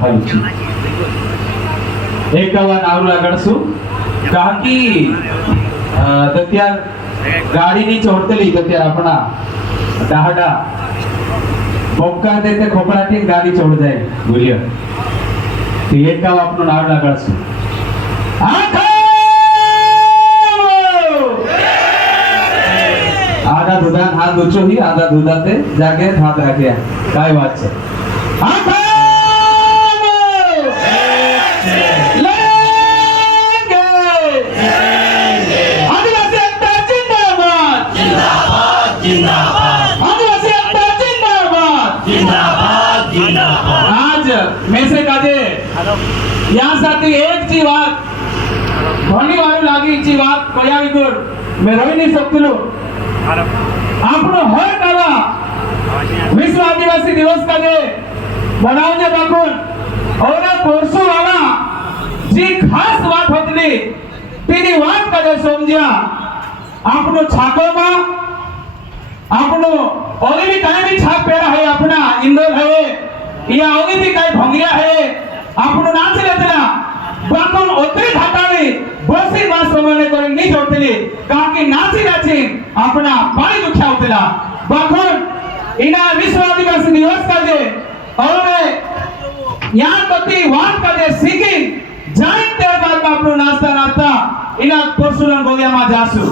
ખાયું છે એકાવન આવલા ગણશું કાકી અત્યાર ગાડીની ચોટલી અત્યાર આપણા ડાહડા મોકા દેતે ખોપડાથી ગાડી ચોડ જાય ભૂલ્યો તો એકાવ આપણું આવલા ગણશું आधा दुधान हाथ ऊंचो ही आधा दुधाते जाके हाथ रखे काय बात है आज मैं से काजे यहाँ साथी एक ची बात घणी वाली लागी ची बात कयावी गुर मैं रोई नहीं सकती આપણો હર કાવા વિશ્વ આદિવાસી દિવસ કાજે બનાવજે બાકુન ઓરે કોર્સુ વાળા જે ખાસ વાત હોતલી તેની વાત કાજે સમજ્યા આપણો છાકોમાં આપણો ઓલી भी કાઈ भी છાપ પહેરા है अपना इंदौर है या ओली भी काई भंगिया है આપણો નાચ લેતલા બાકુन ઓતરી ઘાટાવી बसी बात समने करे नहीं जोड़तली काकी नाची नाची अपना पाणी दुख्या होतला बाखून इना विश्व आदिवासी दिवस काजे और यहाँ कति वाट काजे सीखी जाइन तेर बाद में अपनो नाचता नाचता इना परशुराम गोलिया में जासु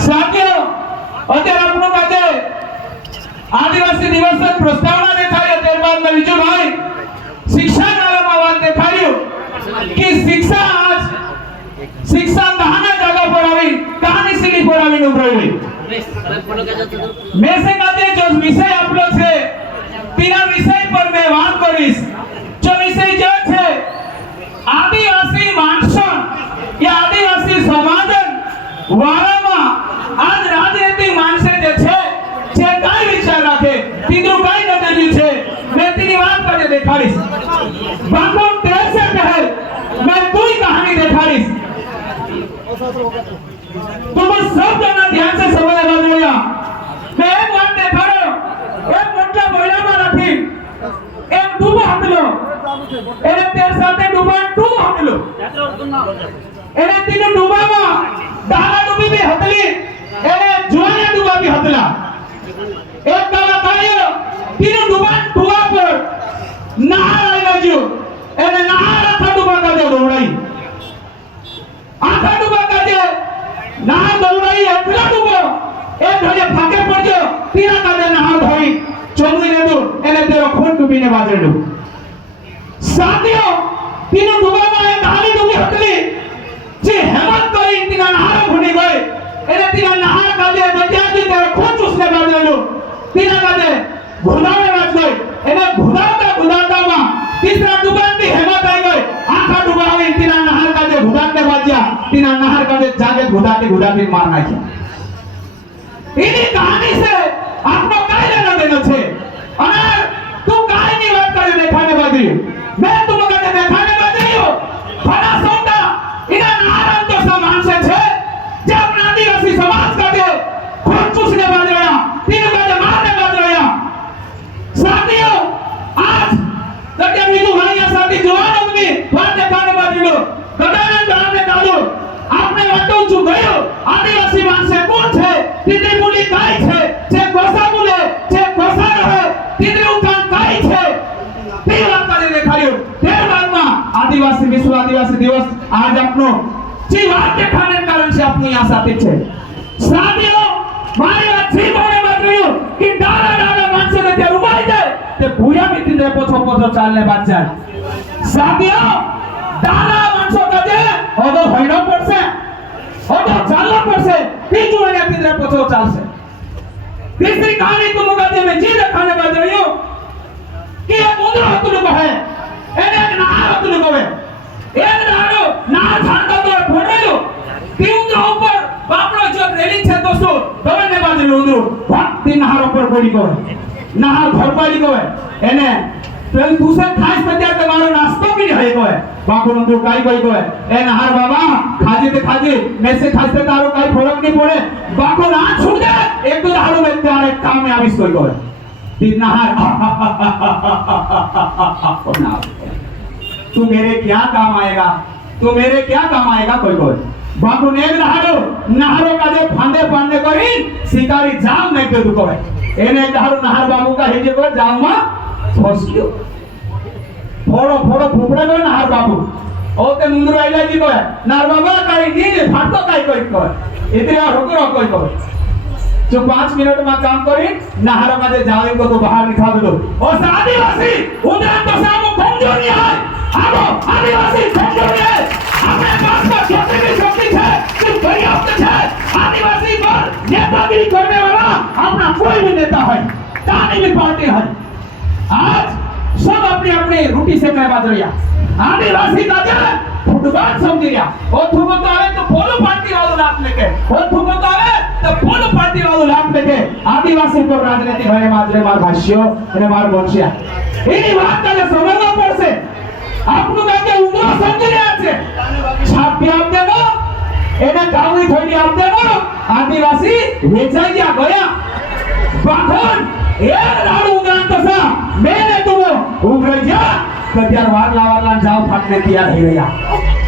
साथियों अत्यार अपनो काजे आदिवासी दिवस पर प्रस्तावना देखाई तेर बाद में विजू भाई शिक्षा नाला में बात देखाई कि शिक्षा आज शिक्षा कहाना जगह पर आवी कहानी सीधी पर आवी उभरावी मैं से कहते जो विषय आप लोग से तीन विषय पर मैं बात करीस जो विषय जो है आदिवासी मानसन या आदिवासी समाजन वारामा आज राजनीति मानसे जे छे जे काय विचार राखे तीनो काय नजरियो छे मैं तेरी बात करे देखाड़ीस बाको तेरे से कहे मैं कोई कहानी देखाड़ीस तुम सब जना ध्यान से समझ रहा मैं एक बात देखा रहा एक मोटा महिला में रखी एक डूबा हटलो एने तेर साथे डूबा टू हटलो एने तीन डूबा में डाला डूबी भी हटली एने जुआना डूबा भी हटला एक काला कायो तीन डूबा टूआ पर नहार आएगा जो एने नहार था डूबा का जो दौड़ाई आखा डूबा काजे नहार दौड़ाई एकला डूबो एक घड़े फाके पड़जो तीरा काजे नहार भाई चोंगली ने दो एने तेरो खून डूबीने बाजड़ो साथियों तीनों डूबा में एक हाली डूबी हटली जे हेमंत करी तीना नहार भुनी गए एने तीना नहार काजे बजाजी तेरो खून चूसने बाजड़ो तीना काजे घुदावे बाज गए एने घुदाता में तीसरा डूबा भी हेमंत आई गए आखा डूबा में तीना नहार काजे घुदाते बाजिया तीना नहार काजे जागे घुदाते मार नाख्या इनी कहानी से आपको काय लेना देना छे अरे तू काय ની વાત કરે દેખાને બાજરી मैं तुम कहते देखाने बाजरी हो फला सोटा इना नारायण तो समान से छे जे अपना आदिवासी समाज का दे खून चूसने बाजरा तीन बाजे मारने बाजरा साथियों आज तक मीनू भाई साथी जवान आदमी बात देखाने बाजरी गदाने दाने डालो आपने वाटो चु गयो आदिवासी मानसे कोण छे तीने बोली काय छे जे कोसा बोले जे कोसा रहे तीने उठान काय छे ते बात करे देखाड़ियो तेर बाद में आदिवासी विश्व आदिवासी दिवस आज अपनो जी बात देखाने कारण से अपनी यहाँ साथी छे साथियों मारी बात जी बोले बात रही कि डाला डाला मानसे ने ते उबाई जाए ते भूया भी तीने पोछो चालने बात जाए साथियों डाला मानसो कजे ओदो होइनो पड़से ओदो चालना पड़से तीजू ने तीने पोछो चालसे तीसरी कहानी तुम कजे में जी देखाने बात रही हो कि एक उंदरो हतुल कहे एने एक नार हतुल कहे एक नारो नार झाड़का तो फोड़ेलो ती उंदरो ऊपर बापड़ो जो रेली छे दोस्तों तवे ने बाजू उंदरो भक्ति नार ऊपर पड़ी कहे नार घर पाली कहे एने पेल दूसरे खास पत्या के मारो नाश्तो भी नहीं है कहे बाको उंदरो काई कहे ए नार बाबा खाजे मैं से खाते तारो काई फरक नहीं पड़े बाको ना छूट जाए एक तो दारू में तारे काम में आविष्कार कहे तीन नहार तू मेरे क्या काम आएगा, तू मेरे क्या काम आएगा कोई कोई बाबू ने नहारो का जे फांदे पांडे करी शिकारी जाम नहीं दे दुको है एने नहारो नहार बाबू का हेजे को जाम मा फंस गयो फोड़ो फोड़ो फुफड़े को नहार बाबू ओते मुंदर आइला जी को है नहार बाबा काई नी फाटो काई कोई को इतने और होकर कोई को जो 5 मिनट में काम करी नहारो का जे जावे को तो बाहर निकाल दो और आदिवासी उधर तो सामो कमजोरी है आगो आदिवासी कमजोरी है अपने पास का छोटे भी शक्ति है सिर्फ पर्याप्त है आदिवासी पर नेतागिरी करने वाला अपना कोई भी नेता है तानी भी पार्टी है आज सब अपनी अपनी रोटी से मैं बाज रहा आदिवासी का जो फुटबॉल समझ गया और थूको तो आवे तो पोलो पार्टी वालों लाभ लेके और थूको तो आवे तो पोलो पार्टी वालों लाभ लेके आदिवासी को राजनीति भाई माजरे मार भाष्यो ने मार बोलशिया इन्हीं बात का जो समझना पड़ से आपको कहते उंगला समझ रहे हैं छापी आप देना एने गाँवी थोड़ी आप देना आदिवासी वेचाई गया बाखोन एक राड उंगला तो सा मैंने तुम्हें उंगल जा कद्यार वार लावार लान जाओ फाटने किया है भैया